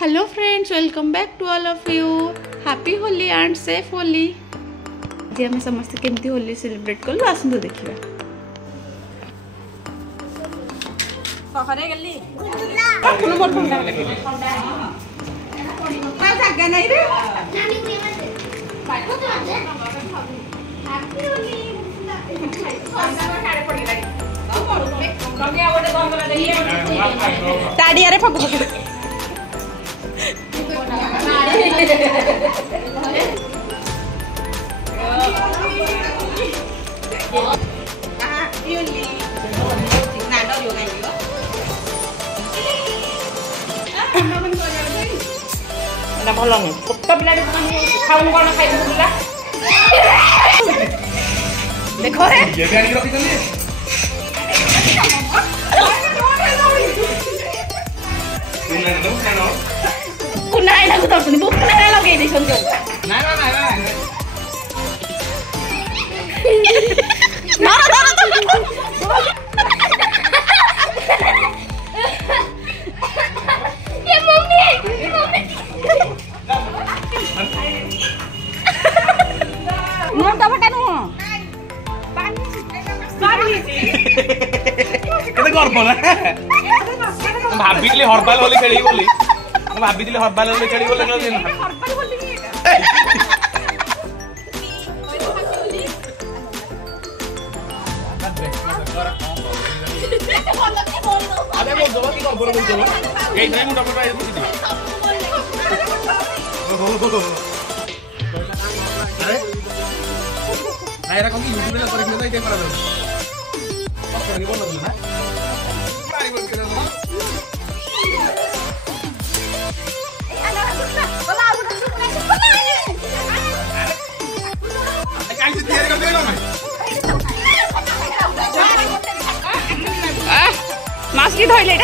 Hello friends, welcome back to all of you. Happy Holi and safe Holi. आज आम समस्त केमती होली सेलिब्रेट कलु आसतु देखिए। ताड़िया फक भल नुह छोट पिला खाऊन कौन खाई देख कुना लगे भाभी हरबाल होली खेली बोली भाभी हरबाल होली खेली बोली मास्क धोइले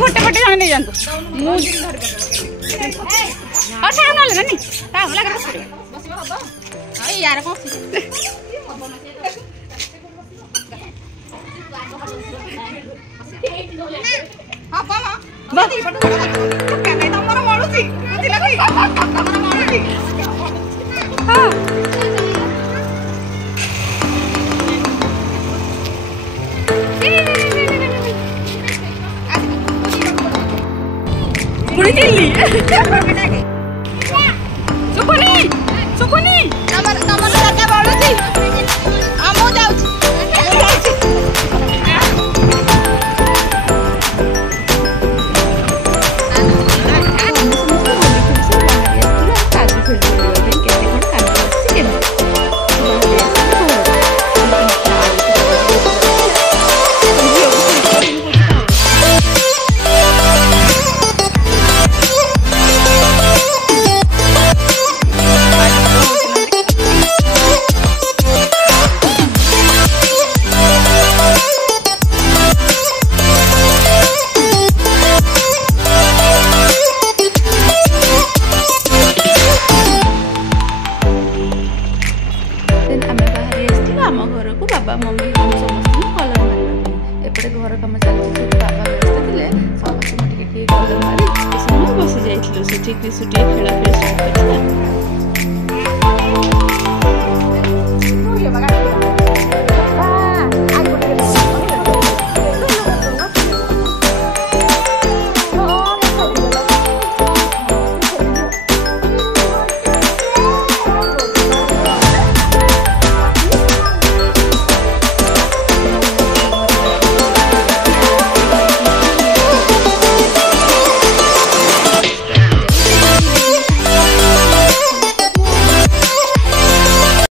फोटे फोटे जाने जानतो अच्छा ना नहीं ता हमला कर हां यार कौन हां पामा बदी पटो क्या नहीं तमर मळुची बुझिला की तमर मळुची हां पुरी दिल्ली सुकुनी सुकुनी तमर दादा मळुची आमो जाउची बाबा मम्मी समस्त कलर मारे एपटे घर कम चलती बाबा व्यस्त थे समस्त कलर मारी बस जाइए खेला खेल स्टार्ट कर।